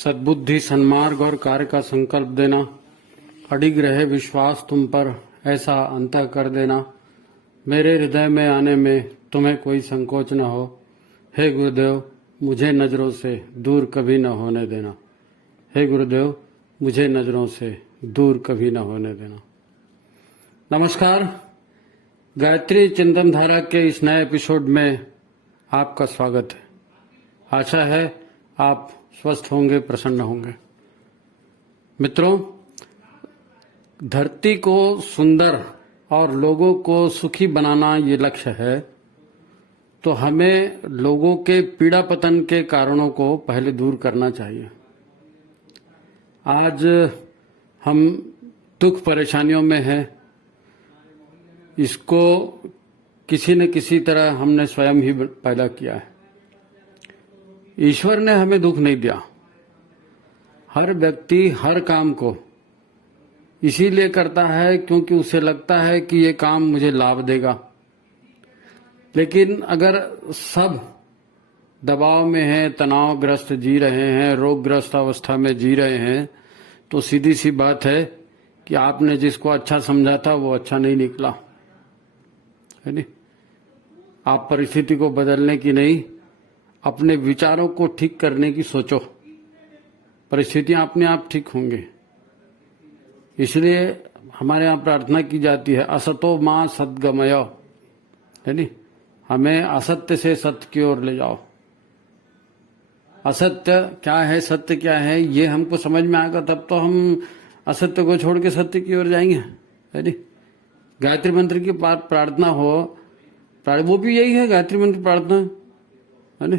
सद्बुद्धि, सन्मार्ग और कार्य का संकल्प देना, अडिग रहे विश्वास तुम पर, ऐसा अंतः कर देना। मेरे हृदय में आने में तुम्हें कोई संकोच न हो। हे गुरुदेव, मुझे नजरों से दूर कभी न होने देना। हे गुरुदेव, मुझे नजरों से दूर कभी न होने देना। नमस्कार, गायत्री चिंतन धारा के इस नए एपिसोड में आपका स्वागत है। आशा है आप स्वस्थ होंगे, प्रसन्न होंगे। मित्रों, धरती को सुंदर और लोगों को सुखी बनाना ये लक्ष्य है, तो हमें लोगों के पीड़ा पतन के कारणों को पहले दूर करना चाहिए। आज हम दुख परेशानियों में हैं, इसको किसी न किसी तरह हमने स्वयं ही पैदा किया है। ईश्वर ने हमें दुख नहीं दिया। हर व्यक्ति हर काम को इसीलिए करता है क्योंकि उसे लगता है कि ये काम मुझे लाभ देगा। लेकिन अगर सब दबाव में हैं, तनावग्रस्त जी रहे हैं, रोगग्रस्त अवस्था में जी रहे हैं, तो सीधी सी बात है कि आपने जिसको अच्छा समझा था वो अच्छा नहीं निकला, है नहीं। आप परिस्थिति को बदलने की नहीं, अपने विचारों को ठीक करने की सोचो। परिस्थितियां अपने आप ठीक होंगे। इसलिए हमारे यहाँ प्रार्थना की जाती है, असतो मां सद्गमय, है नहीं। हमें असत्य से सत्य की ओर ले जाओ। असत्य क्या है, सत्य क्या है, ये हमको समझ में आएगा तब तो हम असत्य को छोड़ के सत्य की ओर जाएंगे, है नहीं। गायत्री मंत्र की प्रार्थना हो, वो भी यही है गायत्री मंत्र प्रार्थना, है ना।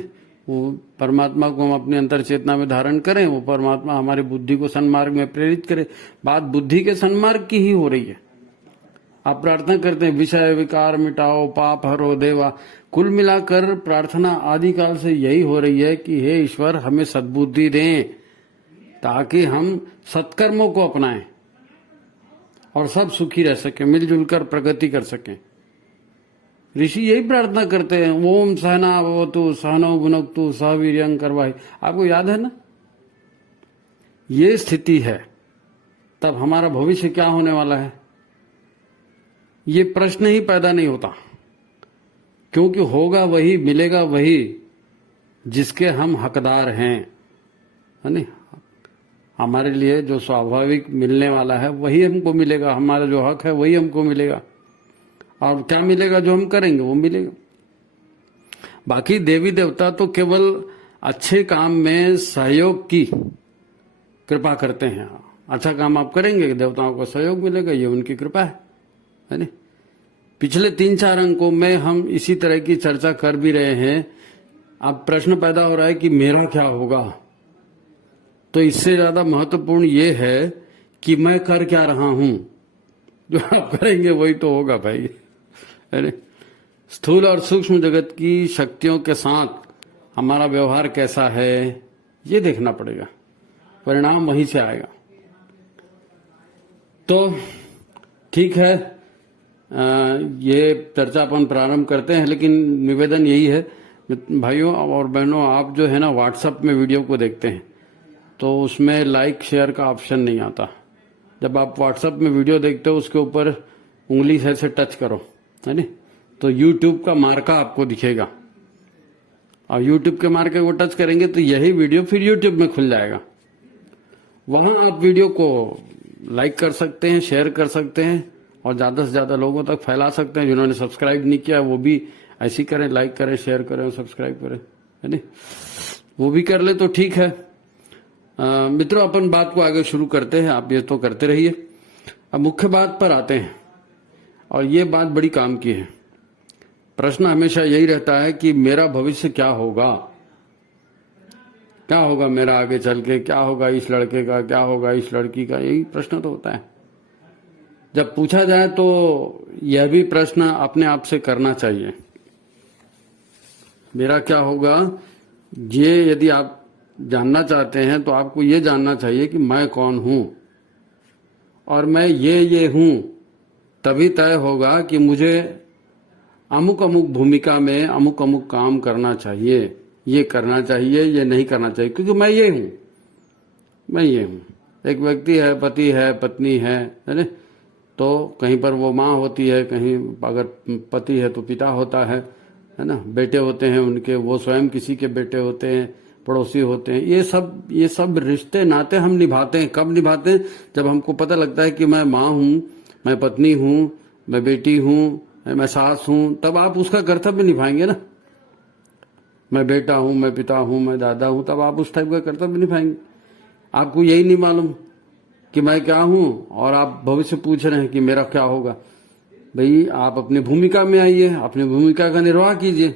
वो परमात्मा को हम अपने अंतर चेतना में धारण करें, वो परमात्मा हमारी बुद्धि को सन्मार्ग में प्रेरित करे। बात बुद्धि के सन्मार्ग की ही हो रही है। आप प्रार्थना करते हैं, विषय विकार मिटाओ, पाप हरो देवा। कुल मिलाकर प्रार्थना आदिकाल से यही हो रही है कि हे ईश्वर, हमें सद्बुद्धि दें ताकि हम सत्कर्मों को अपनाएं और सब सुखी रह सके, मिलजुल कर प्रगति कर सकें। ऋषि यही प्रार्थना करते हैं, ओम सहना भवतु सहनौ भुनक्तु सह वीर्यं करवाहि। आपको याद है ना, ये स्थिति है, तब हमारा भविष्य क्या होने वाला है ये प्रश्न ही पैदा नहीं होता। क्योंकि होगा वही, मिलेगा वही जिसके हम हकदार हैं, है नहीं। हमारे लिए जो स्वाभाविक मिलने वाला है वही हमको मिलेगा, हमारा जो हक है वही हमको मिलेगा। और क्या मिलेगा, जो हम करेंगे वो मिलेगा। बाकी देवी देवता तो केवल अच्छे काम में सहयोग की कृपा करते हैं। अच्छा काम आप करेंगे, देवताओं को सहयोग मिलेगा, ये उनकी कृपा है नहीं। पिछले 3-4 अंकों में हम इसी तरह की चर्चा कर भी रहे हैं। अब प्रश्न पैदा हो रहा है कि मेरा क्या होगा। तो इससे ज्यादा महत्वपूर्ण ये है कि मैं कर क्या रहा हूं। जो आप करेंगे वही तो होगा भाई, है नहीं। स्थूल और सूक्ष्म जगत की शक्तियों के साथ हमारा व्यवहार कैसा है ये देखना पड़ेगा, परिणाम वहीं से आएगा। तो ठीक है, ये चर्चा अपन प्रारंभ करते हैं। लेकिन निवेदन यही है भाइयों और बहनों, आप जो है ना व्हाट्सएप में वीडियो को देखते हैं तो उसमें लाइक शेयर का ऑप्शन नहीं आता। जब आप व्हाट्सएप में वीडियो देखते हो उसके ऊपर उंगली से ऐसे टच करो, है नहीं, तो यूट्यूब का मार्का आपको दिखेगा। और यूट्यूब के मार्के को टच करेंगे तो यही वीडियो फिर यूट्यूब में खुल जाएगा। वहां आप वीडियो को लाइक कर सकते हैं, शेयर कर सकते हैं और ज्यादा से ज्यादा लोगों तक फैला सकते हैं। जिन्होंने सब्सक्राइब नहीं किया वो भी ऐसी करें, लाइक करें, शेयर करें और सब्सक्राइब करें, है नहीं। वो भी कर ले तो ठीक है। मित्रों, अपन बात को आगे शुरू करते हैं। आप ये तो करते रहिए। अब मुख्य बात पर आते हैं, और ये बात बड़ी काम की है। प्रश्न हमेशा यही रहता है कि मेरा भविष्य क्या होगा, क्या होगा मेरा आगे चल के, क्या होगा इस लड़के का, क्या होगा इस लड़की का, यही प्रश्न तो होता है। जब पूछा जाए तो यह भी प्रश्न अपने आप से करना चाहिए, मेरा क्या होगा। ये यदि आप जानना चाहते हैं तो आपको ये जानना चाहिए कि मैं कौन हूं, और मैं ये हूं, तभी तय होगा कि मुझे अमुक अमुक भूमिका में अमुक अमुक काम करना चाहिए, ये करना चाहिए, ये नहीं करना चाहिए, क्योंकि मैं ये हूं। मैं ये हूँ। एक व्यक्ति है, पति है, पत्नी है ना, तो कहीं पर वो माँ होती है, कहीं अगर पति है तो पिता होता है ना, बेटे होते हैं उनके, वो स्वयं किसी के बेटे होते हैं, पड़ोसी होते हैं। ये सब रिश्ते नाते हम निभाते हैं। कब निभाते हैं? जब हमको पता लगता है कि मैं माँ हूँ, मैं पत्नी हूँ, मैं बेटी हूँ, मैं सास हूँ, तब आप उसका कर्तव्य निभाएंगे ना। मैं बेटा हूँ, मैं पिता हूँ, मैं दादा हूँ, तब आप उस टाइप का कर्तव्य निभाएंगे। आपको यही नहीं मालूम कि मैं क्या हूँ और आप भविष्य पूछ रहे हैं कि मेरा क्या होगा। भाई आप अपनी भूमिका में आइए, अपनी भूमिका का निर्वाह कीजिए।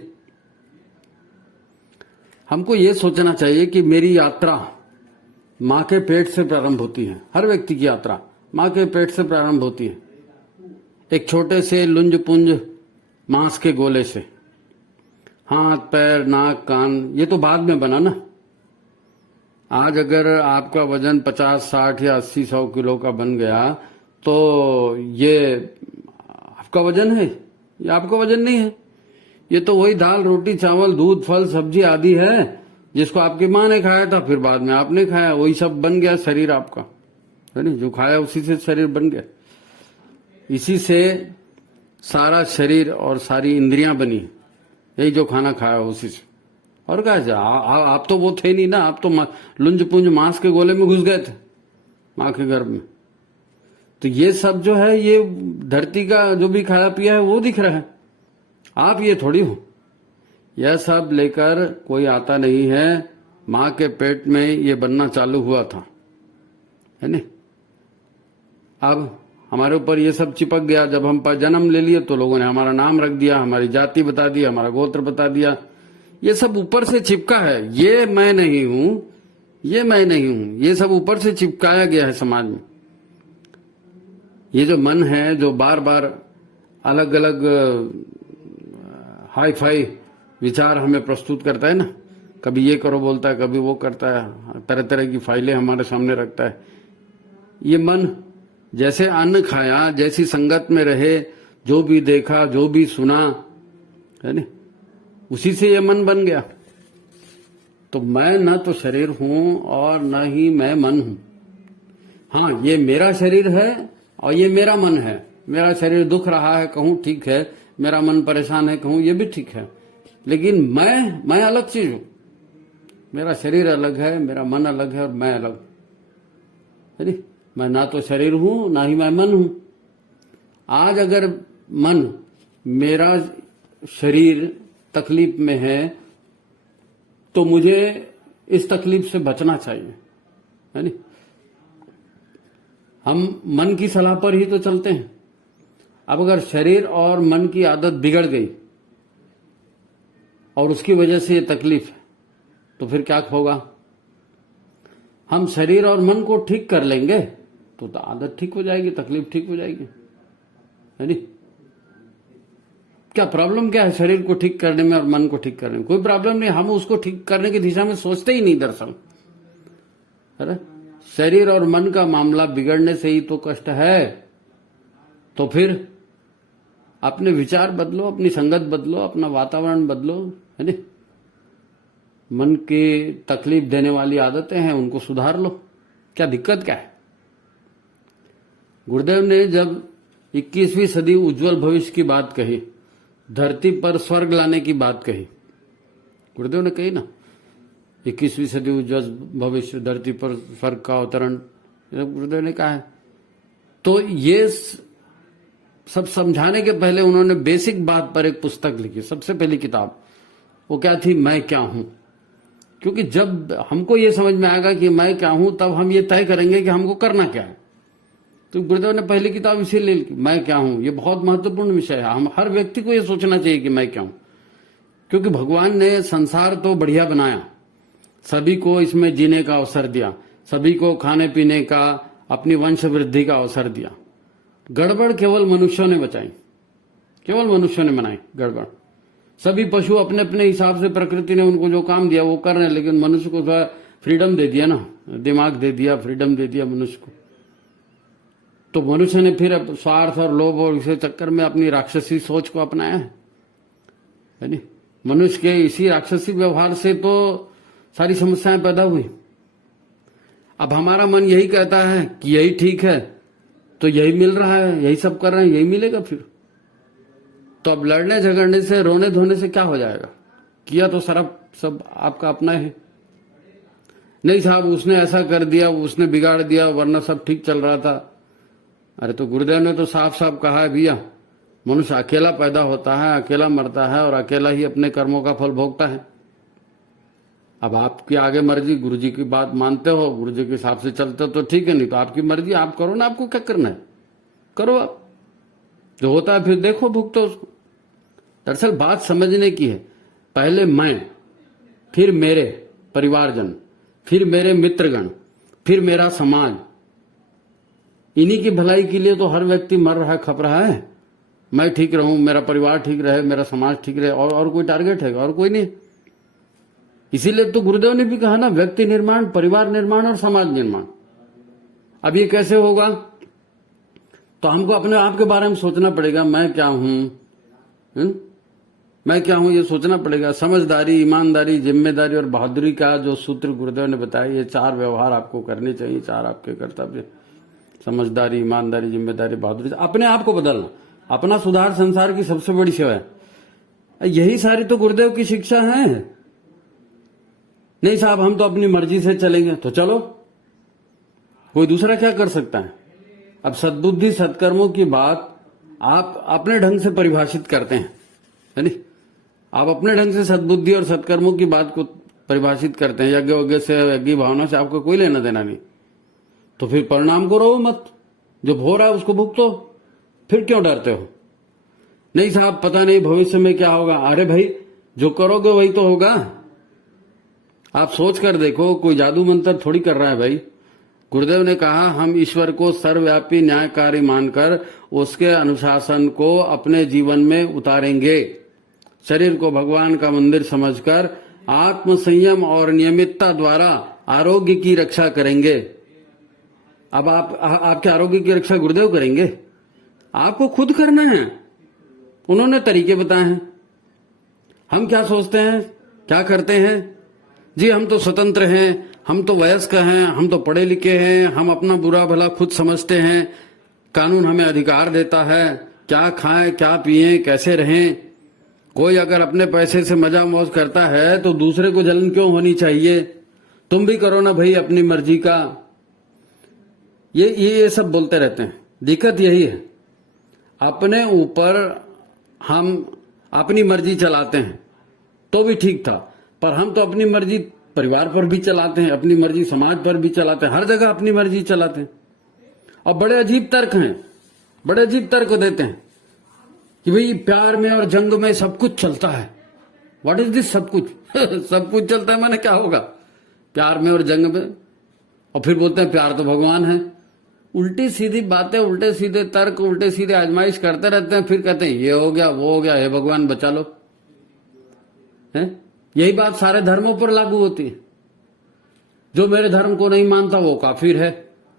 हमको ये सोचना चाहिए कि मेरी यात्रा माँ के पेट से प्रारंभ होती है। हर व्यक्ति की यात्रा माँ के पेट से प्रारंभ होती है, एक छोटे से लुंज पुंज मांस के गोले से। हाथ, पैर, नाक, कान ये तो बाद में बना ना। आज अगर आपका वजन 50, 60 या 80, 100 किलो का बन गया तो ये आपका वजन है? ये आपका वजन नहीं है। ये तो वही दाल, रोटी, चावल, दूध, फल, सब्जी आदि है जिसको आपकी माँ ने खाया था, फिर बाद में आपने खाया, वही सब बन गया शरीर आपका, है ना। जो खाया उसी से शरीर बन गया। इसी से सारा शरीर और सारी इंद्रियां बनी, यही जो खाना खाया उसी से। और क्या जा, आप तो वो थे नहीं ना, आप तो लुंज पुंज मांस के गोले में घुस गए थे माँ के गर्भ में। तो ये सब जो है, ये धरती का जो भी खाया पिया है वो दिख रहा है। आप ये थोड़ी हो। यह सब लेकर कोई आता नहीं है। माँ के पेट में ये बनना चालू हुआ था, है ना। अब हमारे ऊपर ये सब चिपक गया। जब हम जन्म ले लिए तो लोगों ने हमारा नाम रख दिया, हमारी जाति बता दी, हमारा गोत्र बता दिया। ये सब ऊपर से चिपका है। ये मैं नहीं हूं, ये मैं नहीं हूं, ये सब ऊपर से चिपकाया गया है समाज में। ये जो मन है, जो बार बार अलग अलग हाई फाई विचार हमें प्रस्तुत करता है ना, कभी ये करो बोलता है, कभी वो करता है, तरह तरह की फाइलें हमारे सामने रखता है। ये मन जैसे अन्न खाया, जैसी संगत में रहे, जो भी देखा, जो भी सुना, है ना, उसी से ये मन बन गया। तो मैं न तो शरीर हूं और न ही मैं मन हूं। हाँ, ये मेरा शरीर है और ये मेरा मन है। मेरा शरीर दुख रहा है कहूं, ठीक है। मेरा मन परेशान है कहूं, ये भी ठीक है। लेकिन मैं अलग चीज हूं। मेरा शरीर अलग है, मेरा मन अलग है और मैं अलग, है नी? मैं ना तो शरीर हूं, ना ही मैं मन हूं। आज अगर मन, मेरा शरीर तकलीफ में है तो मुझे इस तकलीफ से बचना चाहिए, है नी? हम मन की सलाह पर ही तो चलते हैं। अब अगर शरीर और मन की आदत बिगड़ गई और उसकी वजह से ये तकलीफ है, तो फिर क्या होगा? हम शरीर और मन को ठीक कर लेंगे तो आदत ठीक हो जाएगी, तकलीफ ठीक हो जाएगी, है नी? क्या प्रॉब्लम क्या है शरीर को ठीक करने में और मन को ठीक करने में? कोई प्रॉब्लम नहीं। हम उसको ठीक करने की दिशा में सोचते ही नहीं दरअसल, है ना। शरीर और मन का मामला बिगड़ने से ही तो कष्ट है। तो फिर अपने विचार बदलो, अपनी संगत बदलो, अपना वातावरण बदलो, है ना। मन की तकलीफ देने वाली आदतें हैं, उनको सुधार लो। क्या दिक्कत क्या है? गुरुदेव ने जब 21वीं सदी उज्जवल भविष्य की बात कही, धरती पर स्वर्ग लाने की बात कही, गुरुदेव ने कही ना, 21वीं सदी उज्जवल भविष्य, धरती पर स्वर्ग का अवतरण, गुरुदेव ने कहा है। तो ये सब समझाने के पहले उन्होंने बेसिक बात पर एक पुस्तक लिखी। सबसे पहली किताब वो क्या थी? मैं क्या हूं। क्योंकि जब हमको ये समझ में आएगा कि मैं क्या हूं, तब हम ये तय करेंगे कि हमको करना क्या है। तो गुरुदेव ने पहली किताब इसीलिए लिखी, मैं क्या हूं। ये बहुत महत्वपूर्ण विषय है। हम हर व्यक्ति को ये सोचना चाहिए कि मैं क्या हूं। क्योंकि भगवान ने संसार तो बढ़िया बनाया, सभी को इसमें जीने का अवसर दिया, सभी को खाने पीने का, अपनी वंश वृद्धि का अवसर दिया। गड़बड़ केवल मनुष्यों ने बचाई, केवल मनुष्यों ने बनाई गड़बड़। सभी पशु अपने अपने हिसाब से, प्रकृति ने उनको जो काम दिया वो कर रहे हैं, लेकिन मनुष्य को थोड़ा फ्रीडम दे दिया ना, दिमाग दे दिया, फ्रीडम दे दिया मनुष्य को। तो मनुष्य ने फिर स्वार्थ और लोभ और इसी चक्कर में अपनी राक्षसी सोच को अपनाया है नी? मनुष्य के इसी राक्षसी व्यवहार से तो सारी समस्याएं पैदा हुई। अब हमारा मन यही कहता है कि यही ठीक है, तो यही मिल रहा है, यही सब कर रहे हैं, यही मिलेगा फिर। तो अब लड़ने झगड़ने से, रोने धोने से क्या हो जाएगा? किया तो सारा सब आपका अपना है। नहीं साहब उसने ऐसा कर दिया, उसने बिगाड़ दिया, वरना सब ठीक चल रहा था। अरे तो गुरुदेव ने तो साफ साफ कहा है भैया, मनुष्य अकेला पैदा होता है, अकेला मरता है और अकेला ही अपने कर्मों का फल भोगता है। अब आपकी आगे मर्जी, गुरु जी की बात मानते हो, गुरु जी के हिसाब से चलते हो तो ठीक है, नहीं तो आपकी मर्जी, आप करो ना, आपको क्या करना है करो, आप जो होता है फिर देखो, भुगतो उसको। दरअसल बात समझने की है, पहले मैं, फिर मेरे परिवारजन, फिर मेरे मित्रगण, फिर मेरा समाज। इन्हीं की भलाई के लिए तो हर व्यक्ति मर रहा है, खप रहा है। मैं ठीक रहूं, मेरा परिवार ठीक रहे, मेरा समाज ठीक रहे, और कोई टारगेट है? और कोई नहीं। इसीलिए तो गुरुदेव ने भी कहा ना, व्यक्ति निर्माण, परिवार निर्माण और समाज निर्माण। अब ये कैसे होगा? तो हमको अपने आप के बारे में सोचना पड़ेगा, मैं क्या हूं, मैं क्या हूं, ये सोचना पड़ेगा। समझदारी, ईमानदारी, जिम्मेदारी और बहादुरी का जो सूत्र गुरुदेव ने बताया, ये 4 व्यवहार आपको करने चाहिए, 4 आपके कर्तव्य, समझदारी, ईमानदारी, जिम्मेदारी, बहादुरी। अपने आप को बदलना, अपना सुधार संसार की सबसे बड़ी सेवा है। यही सारी तो गुरुदेव की शिक्षा है। नहीं साहब हम तो अपनी मर्जी से चलेंगे, तो चलो, कोई दूसरा क्या कर सकता है? अब सद्बुद्धि सत्कर्मों की बात आप अपने ढंग से परिभाषित करते हैं, है नहीं? आप अपने ढंग से सद्बुद्धि और सत्कर्मों की बात को परिभाषित करते हैं। यज्ञ वज्ञ से, यज्ञ भावना से आपको कोई लेना देना नहीं, तो फिर परिणाम को रो मत, जो हो रहा है उसको भुगतो, फिर क्यों डरते हो? नहीं साहब पता नहीं भविष्य में क्या होगा। अरे भाई जो करोगे वही तो होगा। आप सोच कर देखो, कोई जादू मंत्र थोड़ी कर रहा है भाई। गुरुदेव ने कहा हम ईश्वर को सर्वव्यापी न्यायकारी मानकर उसके अनुशासन को अपने जीवन में उतारेंगे। शरीर को भगवान का मंदिर समझकर आत्म संयम और नियमितता द्वारा आरोग्य की रक्षा करेंगे। अब आपके आरोग्य की रक्षा गुरुदेव करेंगे? आपको खुद करना है। उन्होंने तरीके बताए हैं। हम क्या सोचते हैं, क्या करते हैं? जी हम तो स्वतंत्र हैं, हम तो वयस्क हैं, हम तो पढ़े लिखे हैं, हम अपना बुरा भला खुद समझते हैं, कानून हमें अधिकार देता है, क्या खाएं, क्या पिएं, कैसे रहें। कोई अगर अपने पैसे से मजा मौज करता है तो दूसरे को जलन क्यों होनी चाहिए? तुम भी करो ना भाई अपनी मर्जी का। ये सब बोलते रहते हैं। दिक्कत यही है, अपने ऊपर हम अपनी मर्जी चलाते हैं तो भी ठीक था, पर हम तो अपनी मर्जी परिवार पर भी चलाते हैं, अपनी मर्जी समाज पर भी चलाते हैं, हर जगह अपनी मर्जी चलाते हैं। और बड़े अजीब तर्क हैं, बड़े अजीब तर्क देते हैं कि भाई प्यार में और जंग में सब कुछ चलता है। व्हाट इज दिस सब कुछ? सब कुछ चलता है माने क्या होगा? प्यार में और जंग में, और फिर बोलते हैं प्यार तो भगवान है। उल्टी सीधी बातें, उल्टे सीधे तर्क, उल्टे सीधे आजमाइश करते रहते हैं, फिर कहते हैं ये हो गया, वो हो गया, हे भगवान बचा लो। है यही बात सारे धर्मों पर लागू होती है। जो मेरे धर्म को नहीं मानता वो काफिर है,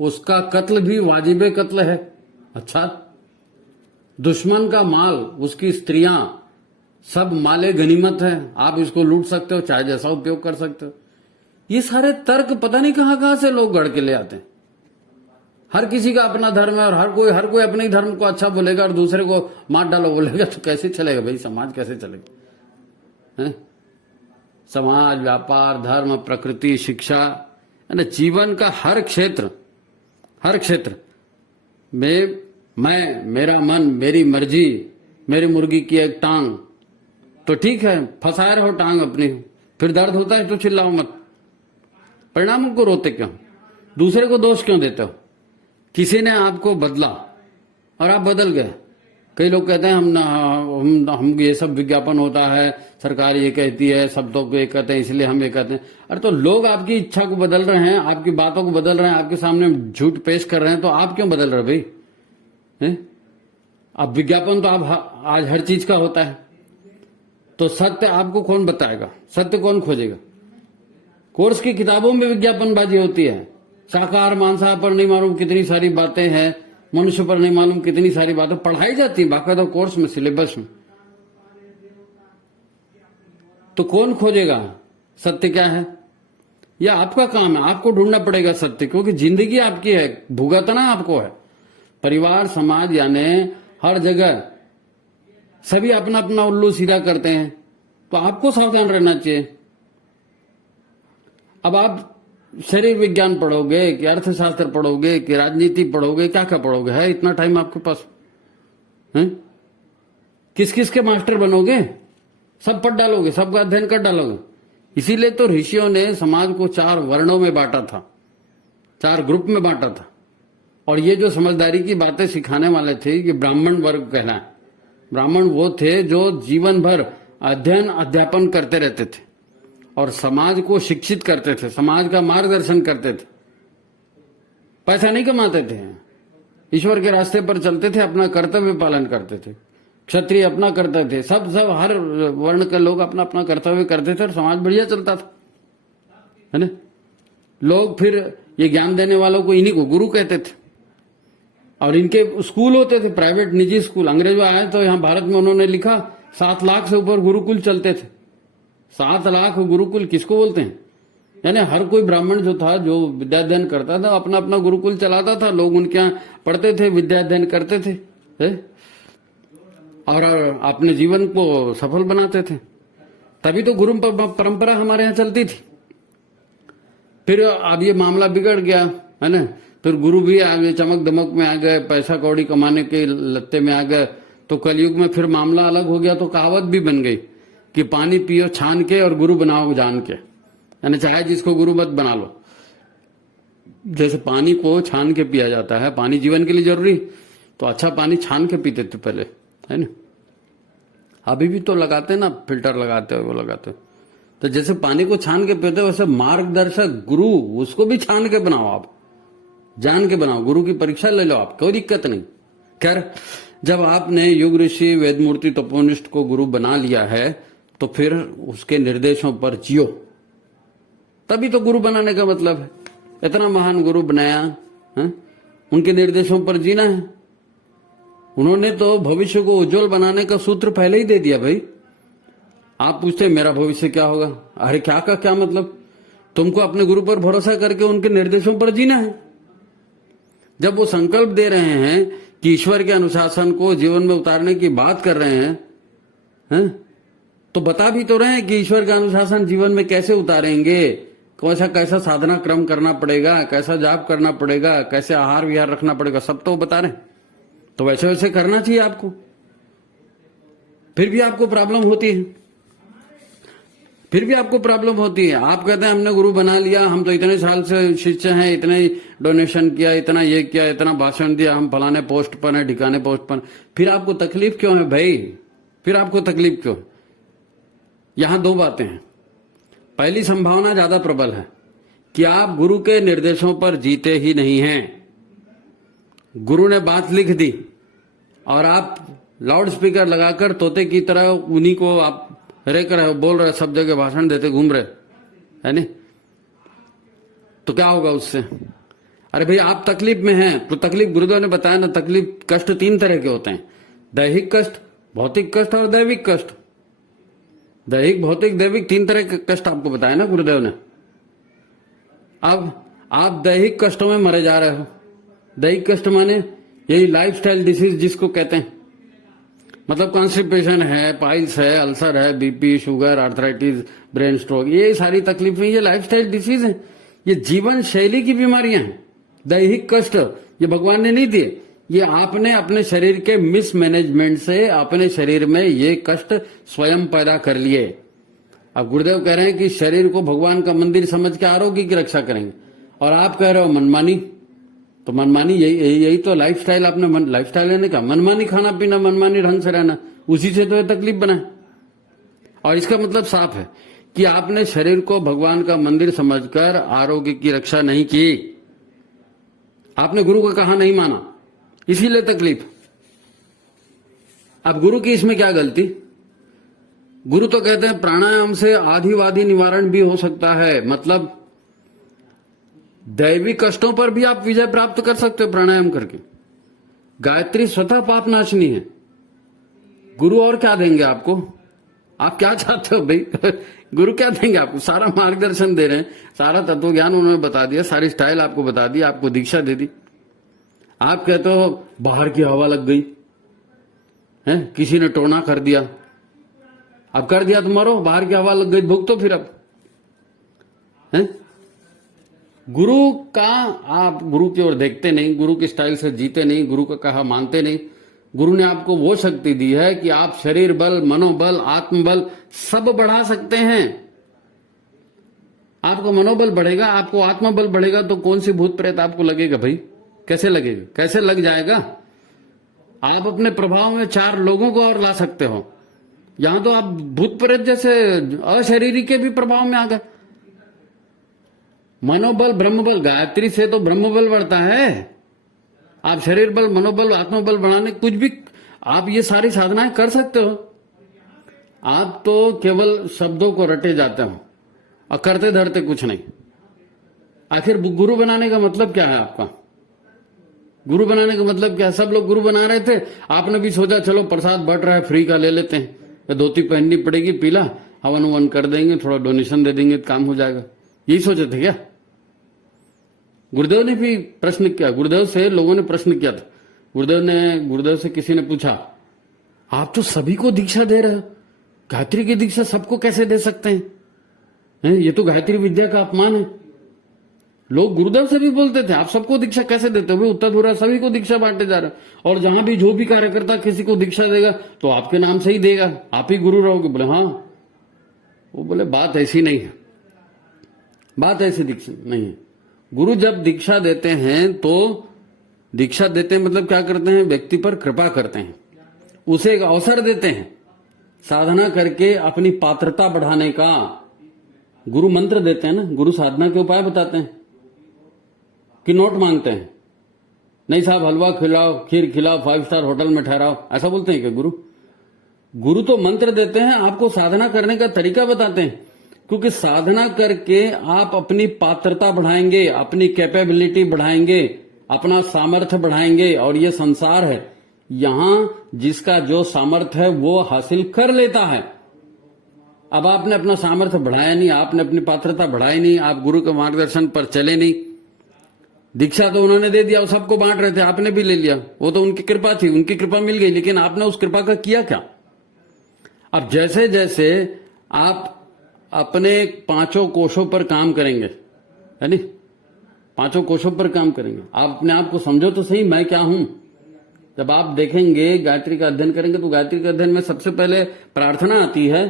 उसका कत्ल भी वाजिबे कत्ल है। अच्छा, दुश्मन का माल, उसकी स्त्रियां, सब माले गनीमत है, आप इसको लूट सकते हो, चाहे जैसा उपयोग कर सकते हो। ये सारे तर्क पता नहीं कहां कहां से लोग गढ़ के ले आते हैं। हर किसी का अपना धर्म है और हर कोई अपने ही धर्म को अच्छा बोलेगा और दूसरे को मार डालो बोलेगा, तो कैसे चलेगा भाई? समाज कैसे चलेगा? है? समाज, व्यापार, धर्म, प्रकृति, शिक्षा, है ना, जीवन का हर क्षेत्र में मैं, मेरा मन, मेरी मर्जी, मेरी मुर्गी की एक टांग, तो ठीक है फंसाए रहो टांग अपनी, फिर दर्द होता है तो चिल्लाओ मत। परिणाम को रोते क्यों? दूसरे को दोष क्यों देते हो? किसी ने आपको बदला और आप बदल गए। कई लोग कहते हैं हम ये सब विज्ञापन होता है, सरकार ये कहती है, सब तो ये कहते हैं इसलिए हम ये कहते हैं। अरे तो लोग आपकी इच्छा को बदल रहे हैं, आपकी बातों को बदल रहे हैं, आपके सामने झूठ पेश कर रहे हैं, तो आप क्यों बदल रहे भाई? अब विज्ञापन तो आप आज हर चीज का होता है, तो सत्य आपको कौन बताएगा? सत्य कौन खोजेगा? कोर्स की किताबों में विज्ञापनबाजी होती है। शाकाहार मांसाहार पर नहीं मालूम कितनी सारी बातें हैं, मनुष्य पर नहीं मालूम कितनी सारी बातें पढ़ाई जाती है बाकायदा कोर्स में, सिलेबस में। तो कौन खोजेगा सत्य क्या है? ये आपका काम है, आपको ढूंढना पड़ेगा सत्य, क्योंकि जिंदगी आपकी है, भुगतना आपको है। परिवार समाज यानी हर जगह सभी अपना अपना उल्लू सीधा करते हैं, तो आपको सावधान रहना चाहिए। अब आप शरीर विज्ञान पढ़ोगे कि अर्थशास्त्र पढ़ोगे कि राजनीति पढ़ोगे, क्या क्या पढ़ोगे? है इतना टाइम आपके पास? हैं? किस किस के मास्टर बनोगे? सब पढ़ डालोगे, सबका अध्ययन कर डालोगे। इसीलिए तो ऋषियों ने समाज को 4 वर्णों में बांटा था, 4 ग्रुप में बांटा था। और ये जो समझदारी की बातें सिखाने वाले थे, ये ब्राह्मण वर्ग कहलाए। ब्राह्मण वो थे जो जीवन भर अध्ययन अध्यापन करते रहते थे और समाज को शिक्षित करते थे, समाज का मार्गदर्शन करते थे। पैसा नहीं कमाते थे, ईश्वर के रास्ते पर चलते थे, अपना कर्तव्य पालन करते थे। क्षत्रिय अपना करते थे, सब हर वर्ण के लोग अपना अपना कर्तव्य करते थे और समाज बढ़िया चलता था, है ना। लोग फिर ये ज्ञान देने वालों को इन्हीं को गुरु कहते थे। और इनके स्कूल होते थे, प्राइवेट निजी स्कूल। अंग्रेज आए तो यहाँ भारत में उन्होंने लिखा 7 लाख से ऊपर गुरुकुल चलते थे। 7 लाख गुरुकुल किसको बोलते हैं? यानी हर कोई ब्राह्मण जो था, जो विद्याध्ययन करता था, अपना अपना गुरुकुल चलाता था। लोग उनके यहाँ पढ़ते थे, विद्याध्ययन करते थे, और अपने जीवन को सफल बनाते थे। तभी तो गुरु परंपरा हमारे यहाँ चलती थी। फिर अब ये मामला बिगड़ गया, है ना। फिर गुरु भी आ गए, चमक दमक में आ गए, पैसा कौड़ी कमाने के लत्ते में आ गए। तो कलयुग में फिर मामला अलग हो गया। तो कहावत भी बन गई कि पानी पियो छान के और गुरु बनाओ जान के, यानी चाहे जिसको गुरु मत बना लो। जैसे पानी को छान के पिया जाता है, पानी जीवन के लिए जरूरी, तो अच्छा पानी छान के पीते थे पहले, है ना। अभी भी तो लगाते ना, फिल्टर लगाते हो, वो लगाते हो। तो जैसे पानी को छान के पीते हो, वैसे मार्गदर्शक गुरु, उसको भी छान के बनाओ, आप जान के बनाओ। गुरु की परीक्षा ले लो आप, कोई दिक्कत नहीं। खैर, जब आपने युग ऋषि वेदमूर्ति तपोनिष्ठ को गुरु बना लिया है, तो फिर उसके निर्देशों पर जियो। तभी तो गुरु बनाने का मतलब है। इतना महान गुरु बनाया है, उनके निर्देशों पर जीना है। उन्होंने तो भविष्य को उज्जवल बनाने का सूत्र पहले ही दे दिया भाई। आप पूछते मेरा भविष्य क्या होगा? अरे क्या का क्या मतलब? तुमको अपने गुरु पर भरोसा करके उनके निर्देशों पर जीना है। जब वो संकल्प दे रहे हैं कि ईश्वर के अनुशासन को जीवन में उतारने की बात कर रहे हैं, तो बता भी तो रहे हैं कि ईश्वर का अनुशासन जीवन में कैसे उतारेंगे, कैसा साधना क्रम करना पड़ेगा, कैसा जाप करना पड़ेगा, कैसे आहार विहार रखना पड़ेगा, सब तो बता रहे हैं। तो वैसे वैसे करना चाहिए आपको। फिर भी आपको प्रॉब्लम होती है, फिर भी आपको प्रॉब्लम होती है। आप कहते हैं हमने गुरु बना लिया, हम तो इतने साल से शिष्य हैं, इतने डोनेशन किया, इतना ये किया, इतना भाषण दिया, हम फलाने पोस्ट पर हैं, ढिकाने पोस्ट पर। फिर आपको तकलीफ क्यों है भाई? फिर आपको तकलीफ क्यों? यहां 2 बातें हैं। पहली संभावना ज्यादा प्रबल है कि आप गुरु के निर्देशों पर जीते ही नहीं हैं। गुरु ने बात लिख दी और आप लाउड स्पीकर लगाकर तोते की तरह उन्हीं को आप रेक रहे हो, बोल रहे, सब जगह भाषण देते घूम रहे, है नहीं? तो क्या होगा उससे? अरे भाई आप तकलीफ में हैं, तो तकलीफ गुरुदेव ने बताया ना, तकलीफ कष्ट 3 तरह के होते हैं। दैहिक कष्ट, भौतिक कष्ट और दैविक कष्ट। दैहिक, भौतिक, दैविक 3 तरह के कष्ट आपको बताया ना गुरुदेव ने। अब आप दैहिक कष्टों में मरे जा रहे हो। दैहिक कष्ट माने यही लाइफस्टाइल डिसीज जिसको कहते हैं, मतलब कॉन्स्टिपेशन है, पाइल्स है, अल्सर है, BP, sugar, arthritis, brain stroke, ये सारी तकलीफें ये लाइफस्टाइल डिसीज है, ये जीवन शैली की बीमारियां हैं। दैहिक कष्ट ये भगवान ने नहीं दिए, ये आपने अपने शरीर के मिसमैनेजमेंट से अपने शरीर में ये कष्ट स्वयं पैदा कर लिए। अब गुरुदेव कह रहे हैं कि शरीर को भगवान का मंदिर समझ के आरोग्य की रक्षा करेंगे, और आप कह रहे हो मनमानी। तो मनमानी यही तो लाइफस्टाइल, आपने लाइफस्टाइल लेने का मनमानी खाना पीना, मनमानी ढंग से रहना, उसी से तो ये तकलीफ बना है। और इसका मतलब साफ है कि आपने शरीर को भगवान का मंदिर समझकर आरोग्य की रक्षा नहीं की, आपने गुरु का कहा नहीं माना, इसीलिए तकलीफ। अब गुरु की इसमें क्या गलती? गुरु तो कहते हैं प्राणायाम से आधिवादी निवारण भी हो सकता है, मतलब दैवी कष्टों पर भी आप विजय प्राप्त कर सकते हो प्राणायाम करके। गायत्री स्वतः पाप नाशनी है। गुरु और क्या देंगे आपको? आप क्या चाहते हो भाई? गुरु क्या देंगे आपको? सारा मार्गदर्शन दे रहे हैं, सारा तत्व ज्ञान उन्होंने बता दिया, सारी स्टाइल आपको बता दी, आपको दीक्षा दे दी। आप कहते हो बाहर की हवा लग गई है, किसी ने टोना कर दिया, अब कर दिया तो मरो, बाहर की हवा लग गई भुगतो फिर अब है। गुरु का आप गुरु की ओर देखते नहीं, गुरु की स्टाइल से जीते नहीं, गुरु का कहा मानते नहीं। गुरु ने आपको वो शक्ति दी है कि आप शरीर बल, मनोबल, आत्मबल सब बढ़ा सकते हैं। आपका मनोबल बढ़ेगा, आपको आत्मबल बढ़ेगा तो कौन सी भूत प्रेत आपको लगेगा भाई? कैसे लगेगा? कैसे लग जाएगा? आप अपने प्रभाव में 4 लोगों को और ला सकते हो। यहां तो आप भूत प्रेत जैसे अशरीरी के भी प्रभाव में आ गए। मनोबल ब्रह्मबल, गायत्री से तो ब्रह्मबल बढ़ता है। आप शरीर बल, मनोबल, आत्मबल बढ़ाने कुछ भी आप ये सारी साधनाएं कर सकते हो। आप तो केवल शब्दों को रटे जाते हो और करते धरते कुछ नहीं। आखिर गुरु बनाने का मतलब क्या है आपका? गुरु बनाने का मतलब क्या है? सब लोग गुरु बना रहे थे, आपने भी सोचा चलो प्रसाद बट रहा है फ्री का ले लेते हैं, धोती पहननी पड़ेगी, पीला हवन ववन कर देंगे, थोड़ा डोनेशन दे देंगे, काम हो जाएगा, यही सोचे थे क्या? गुरुदेव ने भी प्रश्न किया, गुरुदेव से लोगों ने प्रश्न किया था। गुरुदेव से किसी ने पूछा, आप तो सभी को दीक्षा दे रहे हो, गायत्री की दीक्षा सबको कैसे दे सकते हैं? ये तो गायत्री विद्या का अपमान है। लोग गुरुदेव से भी बोलते थे, आप सबको दीक्षा कैसे देते हो? उत्तर धुरा सभी को दीक्षा बांटे जा रहे हैं, और जहां भी जो भी कार्यकर्ता किसी को दीक्षा देगा तो आपके नाम से ही देगा, आप ही गुरु रहोगे। बोले हाँ। वो बोले बात ऐसी नहीं है, बात ऐसी दीक्षा नहीं है। गुरु जब दीक्षा देते हैं तो दीक्षा देते हैं मतलब क्या करते हैं? व्यक्ति पर कृपा करते हैं, उसे एक अवसर देते हैं साधना करके अपनी पात्रता बढ़ाने का। गुरु मंत्र देते हैं ना, गुरु साधना के उपाय बताते हैं कि नोट मांगते हैं? नहीं साहब, हलवा खिलाओ, खीर खिलाओ, 5 स्टार होटल में ठहराओ, ऐसा बोलते हैं क्या गुरु? गुरु तो मंत्र देते हैं, आपको साधना करने का तरीका बताते हैं, क्योंकि साधना करके आप अपनी पात्रता बढ़ाएंगे, अपनी कैपेबिलिटी बढ़ाएंगे, अपना सामर्थ्य बढ़ाएंगे। और ये संसार है, यहां जिसका जो सामर्थ्य है वो हासिल कर लेता है। अब आपने अपना सामर्थ्य बढ़ाया नहीं, आपने अपनी पात्रता बढ़ाई नहीं, आप गुरु के मार्गदर्शन पर चले नहीं। दीक्षा तो उन्होंने दे दिया, वो सबको बांट रहे थे, आपने भी ले लिया, वो तो उनकी कृपा थी, उनकी कृपा मिल गई, लेकिन आपने उस कृपा का किया क्या? अब जैसे जैसे आप अपने 5 कोशों पर काम करेंगे, है नहीं, 5 कोशों पर काम करेंगे, आप अपने आप को समझो तो सही, मैं क्या हूं। जब आप देखेंगे, गायत्री का अध्ययन करेंगे, तो गायत्री के अध्ययन में सबसे पहले प्रार्थना आती है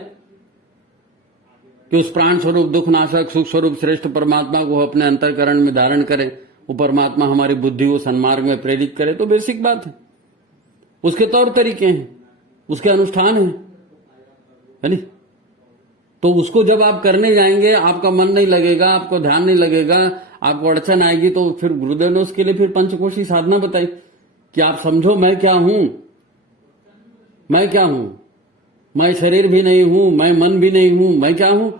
कि उस प्राण स्वरूप, दुख नाशक, सुख स्वरूप श्रेष्ठ परमात्मा को अपने अंतःकरण में धारण करें, वो परमात्मा हमारी बुद्धि को सन्मार्ग में प्रेरित करे। तो बेसिक बात है, उसके तौर तरीके हैं, उसके अनुष्ठान है नहीं। तो उसको जब आप करने जाएंगे, आपका मन नहीं लगेगा, आपको ध्यान नहीं लगेगा, आपको अड़चन आएगी, तो फिर गुरुदेव ने उसके लिए फिर पंचकोशी साधना बताई कि आप समझो मैं क्या हूं, मैं क्या हूं, मैं शरीर भी नहीं हूं, मैं मन भी नहीं हूं, मैं क्या हूं।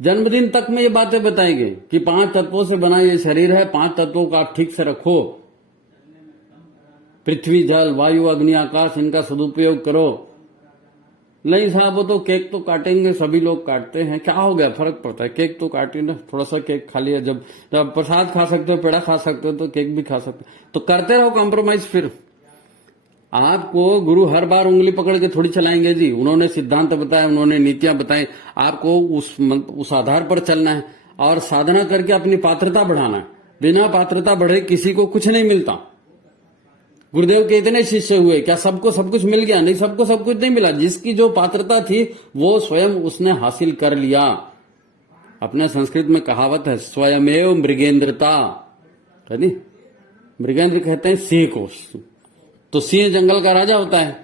जन्मदिन तक में ये बातें बताएंगे कि 5 तत्वों से बना ये शरीर है, 5 तत्वों का आप ठीक से रखो, पृथ्वी, जल, वायु, अग्नि, आकाश, इनका सदुपयोग करो। नहीं साहब, वो तो केक तो काटेंगे, सभी लोग काटते हैं, क्या हो गया, फर्क पड़ता है, केक तो काटे ना, थोड़ा सा केक खा लिया, जब प्रसाद खा सकते हो, पेड़ा खा सकते हो, तो केक भी खा सकते हो, तो करते रहो कॉम्प्रोमाइज। फिर आपको गुरु हर बार उंगली पकड़ के थोड़ी चलाएंगे जी, उन्होंने सिद्धांत बताए, उन्होंने नीतियां बताई, आपको उस आधार पर चलना है और साधना करके अपनी पात्रता बढ़ाना है। बिना पात्रता बढ़े किसी को कुछ नहीं मिलता। गुरुदेव के इतने शिष्य हुए, क्या सबको सब कुछ मिल गया? नहीं, सबको सब कुछ नहीं मिला। जिसकी जो पात्रता थी वो स्वयं उसने हासिल कर लिया। अपने संस्कृत में कहावत है, स्वयमेव मृगेंद्रता, है नी? मृगेंद्र कहते हैं सिंह को। तो सिंह जंगल का राजा होता है,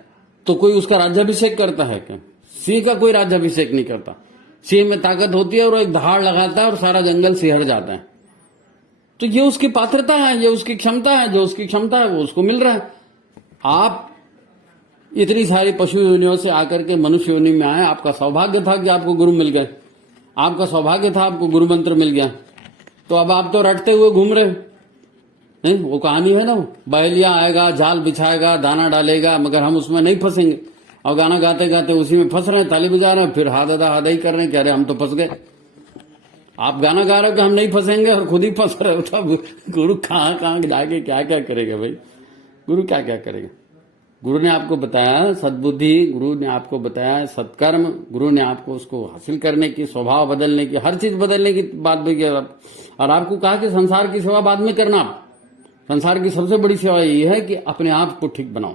तो कोई उसका राज्याभिषेक करता है क्या? सिंह का कोई राज्याभिषेक नहीं करता। सिंह में ताकत होती है और एक दहाड़ लगाता है और सारा जंगल सिहर जाता है। तो ये उसकी पात्रता है, ये उसकी क्षमता है, जो उसकी क्षमता है वो उसको मिल रहा है। आप इतनी सारी पशु योनियों से आकर के मनुष्य योनि में आए, आपका सौभाग्य था कि आपको गुरु मिल गए, आपका सौभाग्य था आपको गुरु मंत्र मिल गया। तो अब आप तो रटते हुए घूम रहे हैं। वो कहानी है ना, बैलिया आएगा, जाल बिछाएगा, दाना डालेगा, मगर हम उसमें नहीं फंसेंगे। और गाना गाते गाते उसी में फंस रहे हैं, ताली बजा रहे हैं, फिर हाथ आधा ही कर रहे हैं, कह रहे हम तो फंस गए। आप गाना गा रहे हो कि हम नहीं फंसेंगे और खुद ही फंस रहे हो, तो गुरु कहाँ कहाँ जाके क्या क्या करेगा भाई? गुरु क्या क्या करेगा? गुरु ने आपको बताया सद्बुद्धि, गुरु ने आपको बताया सत्कर्म, गुरु ने आपको उसको हासिल करने की, स्वभाव बदलने की, हर चीज बदलने की बात भी किया। और आपको कहा कि संसार की सेवा बाद में करना। संसार की सबसे बड़ी सेवा ये है कि अपने आप को ठीक बनाओ,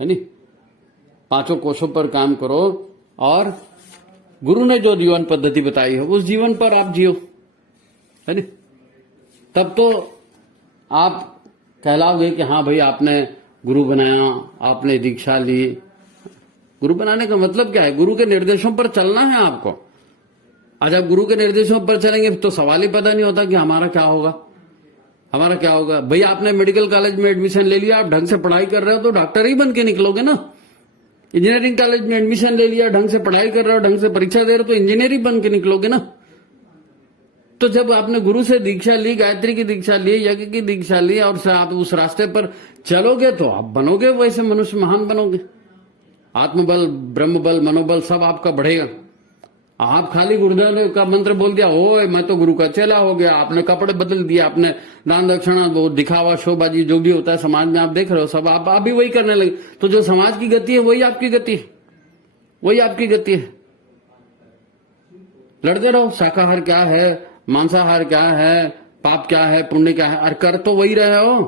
है नी? 5 कोशों पर काम करो और गुरु ने जो जीवन पद्धति बताई है उस जीवन पर आप जियो, है नी? तब तो आप कहलाओगे कि हाँ भाई आपने गुरु बनाया, आपने दीक्षा ली। गुरु बनाने का मतलब क्या है? गुरु के निर्देशों पर चलना है आपको। आज आप गुरु के निर्देशों पर चलेंगे तो सवाल ही पता नहीं होता कि हमारा क्या होगा, हमारा क्या होगा। भाई आपने मेडिकल कॉलेज में एडमिशन ले लिया, आप ढंग से पढ़ाई कर रहे हो तो डॉक्टर ही बन के निकलोगे ना। इंजीनियरिंग कॉलेज में एडमिशन ले लिया, ढंग से पढ़ाई कर रहे हो, ढंग से परीक्षा दे रहे हो तो इंजीनियर ही बन के निकलोगे ना। तो जब आपने गुरु से दीक्षा ली, गायत्री की दीक्षा ली, यज्ञ की दीक्षा ली और आप उस रास्ते पर चलोगे तो आप बनोगे वैसे मनुष्य, महान बनोगे। आत्मबल, ब्रह्म बल, मनोबल सब आपका बढ़ेगा। आप खाली गुरुदेव का मंत्र बोल दिया, ओए मैं तो गुरु का चेला हो गया, आपने कपड़े बदल दिए, आपने दान दक्षिणा, वो दिखावा, शोबाजी जो भी होता है समाज में आप देख रहे हो, सब आप भी वही करने लगे। तो जो समाज की गति है वही आपकी गति है, वही आपकी गति है। लड़ते रहो, शाकाहार क्या है, मांसाहार क्या है, पाप क्या है, पुण्य क्या है, और कर तो वही रहे हो,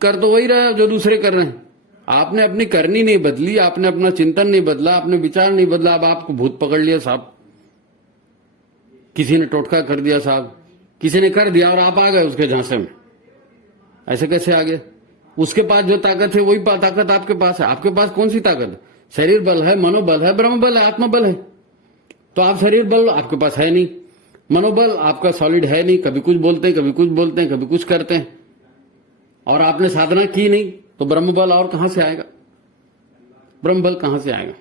कर तो वही रहे हो जो दूसरे कर रहे हैं। आपने अपनी करनी नहीं बदली, आपने अपना चिंतन नहीं बदला, आपने विचार नहीं बदला, अब आपको भूत पकड़ लिया साहब, किसी ने टोटका कर दिया साहब, किसी ने कर दिया और आप आ गए उसके झांसे में। ऐसे कैसे आ गए? उसके पास जो ताकत है वही ताकत आपके पास है। आपके पास कौन सी ताकत है? शरीर बल है, मनोबल है, ब्रह्म बल है, आत्मबल है। तो आप शरीर बल आपके पास है नहीं, मनोबल आपका सॉलिड है नहीं, कभी कुछ बोलते हैं, कभी कुछ बोलते हैं, कभी कुछ करते हैं, और आपने साधना की नहीं तो ब्रह्म बल और कहां से आएगा? ब्रह्म बल कहां से आएगा?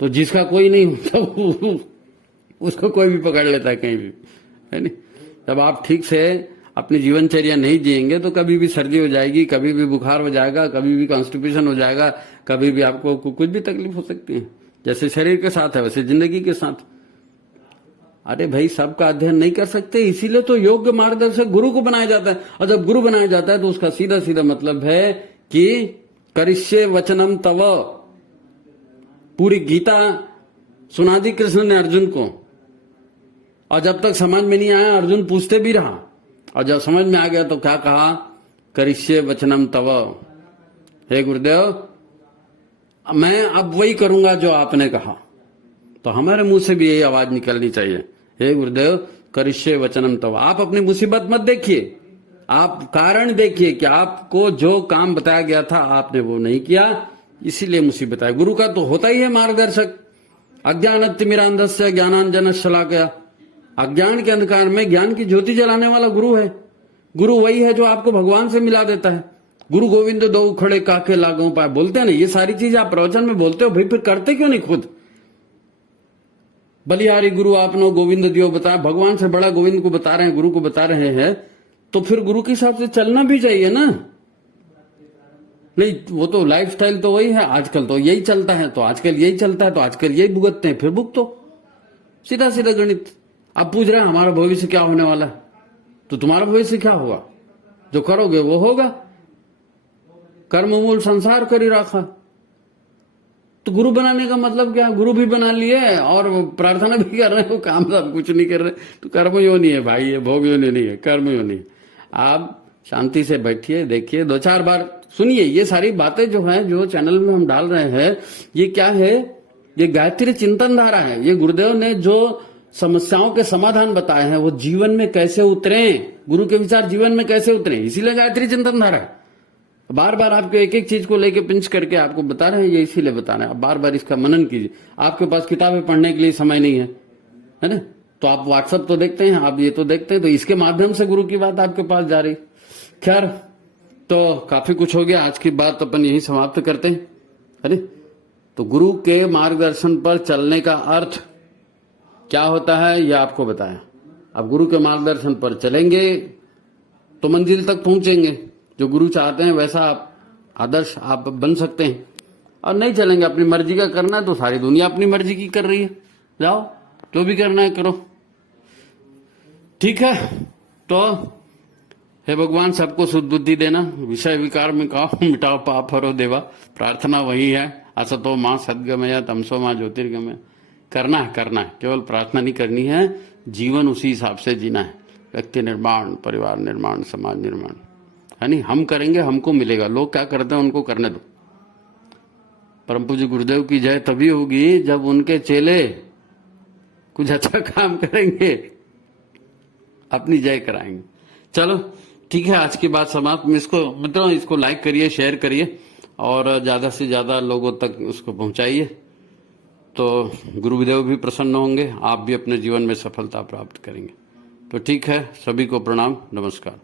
तो जिसका कोई नहीं होता उसको कोई भी पकड़ लेता है कहीं भी, है नहीं? जब आप ठीक से अपनी जीवनचर्या नहीं जिएंगे तो कभी भी सर्दी हो जाएगी, कभी भी बुखार हो जाएगा, कभी भी कॉन्स्टिपेशन हो जाएगा, कभी भी आपको कुछ भी तकलीफ हो सकती है। जैसे शरीर के साथ है वैसे जिंदगी के साथ। अरे भाई सबका अध्ययन नहीं कर सकते, इसीलिए तो योग्य मार्गदर्शक गुरु को बनाया जाता है। और जब गुरु बनाया जाता है तो उसका सीधा सीधा मतलब है कि करिष्ये वचनम तव। पूरी गीता सुना दी कृष्ण ने अर्जुन को, और जब तक समझ में नहीं आया अर्जुन पूछते भी रहा, और जब समझ में आ गया तो क्या कहा? करिष्ये वचनम तव, हे गुरुदेव मैं अब वही करूंगा जो आपने कहा। तो हमारे मुंह से भी यही आवाज निकलनी चाहिए, हे गुरुदेव करिष्ये वचनम तव। आप अपनी मुसीबत मत देखिए, आप कारण देखिए कि आपको जो काम बताया गया था आपने वो नहीं किया, इसीलिए मुसीबत है। गुरु का तो होता ही है मार्गदर्शक। अज्ञानतिमिरांधस्य ज्ञानांजन शलाकया, अज्ञान के अंधकार में ज्ञान की ज्योति जलाने वाला गुरु है। गुरु वही है जो आपको भगवान से मिला देता है। गुरु गोविंद दो खड़े काके लागों पाए, बोलते हैं ना, ये सारी चीजें आप प्रवचन में बोलते हो, भाई फिर करते क्यों नहीं खुद? बलिहारी गुरु आपने गोविंद दियो बताया, भगवान से बड़ा गोविंद को बता रहे हैं, गुरु को बता रहे हैं, तो फिर गुरु के हिसाब से चलना भी चाहिए ना। नहीं वो तो लाइफस्टाइल तो वही है, आजकल तो यही चलता है, तो आजकल यही चलता है, तो आजकल यही भुगतते हैं, फिर भुगतो। सीधा सीधा गणित। अब पूछ रहे हैं हमारा भविष्य क्या होने वाला है, तो तुम्हारा भविष्य क्या होगा? जो करोगे वो होगा। कर्म मूल संसार करी राखा। तो गुरु बनाने का मतलब क्या? गुरु भी बना लिए और प्रार्थना भी कर रहे हो, काम सब कुछ नहीं कर रहे, तो कर्म योनि है भाई, ये भोग योनि नहीं है, कर्म योनि। आप शांति से बैठिए, देखिए, 2-4 बार सुनिए। ये सारी बातें जो है, जो चैनल में हम डाल रहे हैं, ये क्या है? ये गायत्री चिंतन धारा है। ये गुरुदेव ने जो समस्याओं के समाधान बताए हैं वो जीवन में कैसे उतरे, गुरु के विचार जीवन में कैसे उतरे, इसीलिए गायत्री चिंतन धारा है। बार बार आपको एक एक चीज को लेके पिंच करके आपको बता रहे हैं, ये इसीलिए बता रहे हैं। आप बार बार इसका मनन कीजिए। आपके पास किताबें पढ़ने के लिए समय नहीं है ना? तो आप व्हाट्सएप तो देखते हैं, आप ये तो देखते हैं, तो इसके माध्यम से गुरु की बात आपके पास जा रही। खैर, तो काफी कुछ हो गया, आज की बात अपन यही समाप्त करते हैं। अरे तो गुरु के मार्गदर्शन पर चलने का अर्थ क्या होता है ये आपको बताया। अब गुरु के मार्गदर्शन पर चलेंगे तो मंजिल तक पहुंचेंगे। जो गुरु चाहते हैं वैसा आप आदर्श आप बन सकते हैं। और नहीं चलेंगे, अपनी मर्जी का करना है तो सारी दुनिया अपनी मर्जी की कर रही है, जाओ जो भी करना है करो। ठीक है, तो हे भगवान सबको सुदबुद्धि देना, विषय विकार में कहो मिटाओ पाप हरो देवा। प्रार्थना वही है, असतो मां सद्गमय तमसो मां ज्योतिर्गमय। करना है, केवल प्रार्थना नहीं करनी है, जीवन उसी हिसाब से जीना है। व्यक्ति निर्माण, परिवार निर्माण, समाज निर्माण, है नहीं, हम करेंगे हमको मिलेगा। लोग क्या करते हैं उनको करने दो। परम पूज्य गुरुदेव की जय तभी होगी जब उनके चेले कुछ अच्छा काम करेंगे, अपनी जय कराएंगे। चलो ठीक है, आज की बात समाप्त। मित्रों इसको लाइक करिए, शेयर करिए और ज्यादा से ज्यादा लोगों तक उसको पहुंचाइए, तो गुरुदेव भी प्रसन्न होंगे, आप भी अपने जीवन में सफलता प्राप्त करेंगे। तो ठीक है, सभी को प्रणाम, नमस्कार।